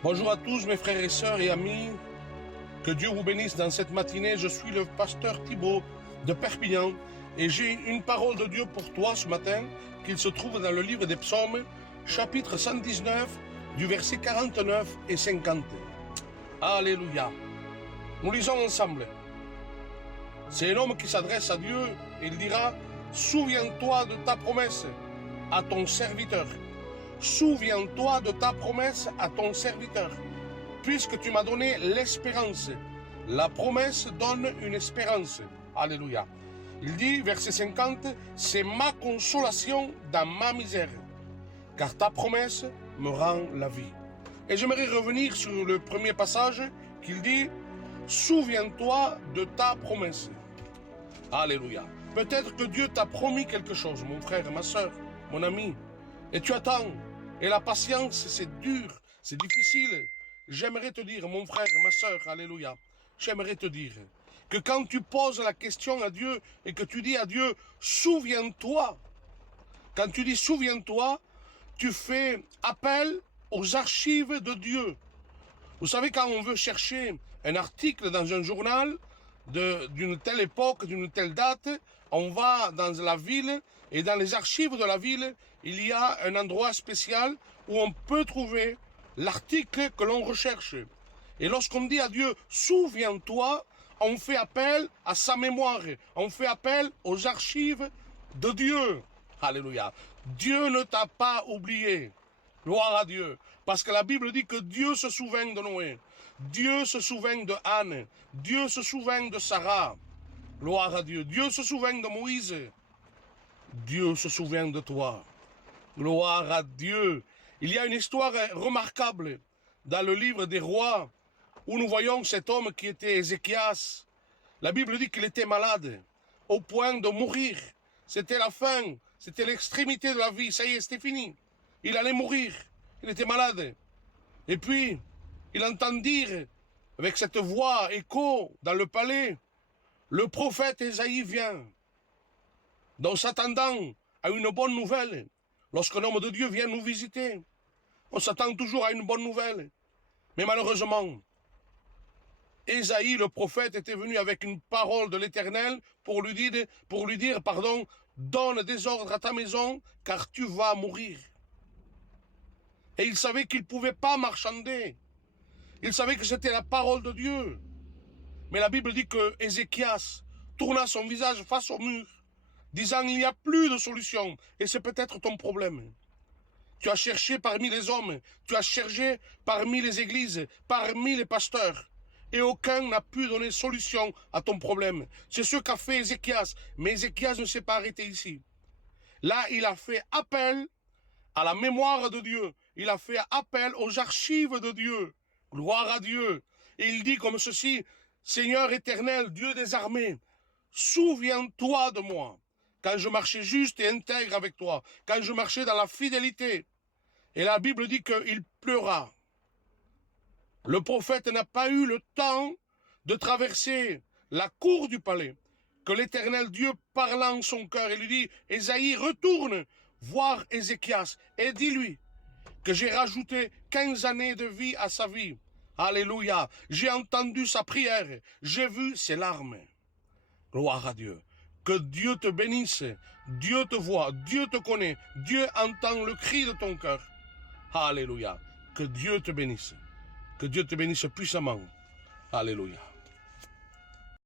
Bonjour à tous mes frères et sœurs et amis, que Dieu vous bénisse dans cette matinée. Je suis le pasteur Thibaut de Perpignan et j'ai une parole de Dieu pour toi ce matin, qu'il se trouve dans le livre des Psaumes, chapitre 119, du verset 49 et 50. Alléluia. Nous lisons ensemble. C'est un homme qui s'adresse à Dieu et il dira: souviens-toi de ta promesse à ton serviteur. Souviens-toi de ta promesse à ton serviteur, puisque tu m'as donné l'espérance. La promesse donne une espérance. Alléluia. Il dit, verset 50, c'est ma consolation dans ma misère, car ta promesse me rend la vie. Et j'aimerais revenir sur le premier passage qu'il dit, souviens-toi de ta promesse. Alléluia. Peut-être que Dieu t'a promis quelque chose, mon frère, ma soeur, mon ami, et tu attends. Et la patience, c'est dur, c'est difficile. J'aimerais te dire, mon frère, ma soeur, alléluia, j'aimerais te dire que quand tu poses la question à Dieu et que tu dis à Dieu, souviens-toi, quand tu dis souviens-toi, tu fais appel aux archives de Dieu. Vous savez, quand on veut chercher un article dans un journal d'une telle époque, d'une telle date, on va dans la ville et dans les archives de la ville, il y a un endroit spécial où on peut trouver l'article que l'on recherche. Et lorsqu'on dit à Dieu, souviens-toi, on fait appel à sa mémoire, on fait appel aux archives de Dieu. Alléluia. Dieu ne t'a pas oublié. Gloire à Dieu. Parce que la Bible dit que Dieu se souvient de Noé. Dieu se souvient de Anne. Dieu se souvient de Sarah. Gloire à Dieu. Dieu se souvient de Moïse. Dieu se souvient de toi. Gloire à Dieu. Il y a une histoire remarquable dans le livre des rois où nous voyons cet homme qui était Ézéchias. La Bible dit qu'il était malade au point de mourir. C'était la fin. C'était l'extrémité de la vie. Ça y est, c'était fini. Il allait mourir, il était malade. Et puis, il entend dire, avec cette voix écho dans le palais, le prophète Ésaïe vient. Donc s'attendant à une bonne nouvelle, lorsqu'un homme de Dieu vient nous visiter, on s'attend toujours à une bonne nouvelle. Mais malheureusement, Ésaïe, le prophète, était venu avec une parole de l'Éternel pour lui dire, donne des ordres à ta maison, car tu vas mourir. Et il savait qu'il ne pouvait pas marchander. Il savait que c'était la parole de Dieu. Mais la Bible dit que Ézéchias tourna son visage face au mur, disant, il n'y a plus de solution. Et c'est peut-être ton problème. Tu as cherché parmi les hommes, tu as cherché parmi les églises, parmi les pasteurs. Et aucun n'a pu donner solution à ton problème. C'est ce qu'a fait Ézéchias. Mais Ézéchias ne s'est pas arrêté ici. Là, il a fait appel à la mémoire de Dieu. Il a fait appel aux archives de Dieu. Gloire à Dieu. Et il dit comme ceci, Seigneur éternel, Dieu des armées, souviens-toi de moi, quand je marchais juste et intègre avec toi, quand je marchais dans la fidélité. Et la Bible dit qu'il pleura. Le prophète n'a pas eu le temps de traverser la cour du palais, que l'éternel Dieu parla en son cœur et lui dit, Ésaïe, retourne voir Ézéchias et dis-lui que j'ai rajouté 15 années de vie à sa vie. Alléluia. J'ai entendu sa prière. J'ai vu ses larmes. Gloire à Dieu. Que Dieu te bénisse. Dieu te voit. Dieu te connaît. Dieu entend le cri de ton cœur. Alléluia. Que Dieu te bénisse. Que Dieu te bénisse puissamment. Alléluia.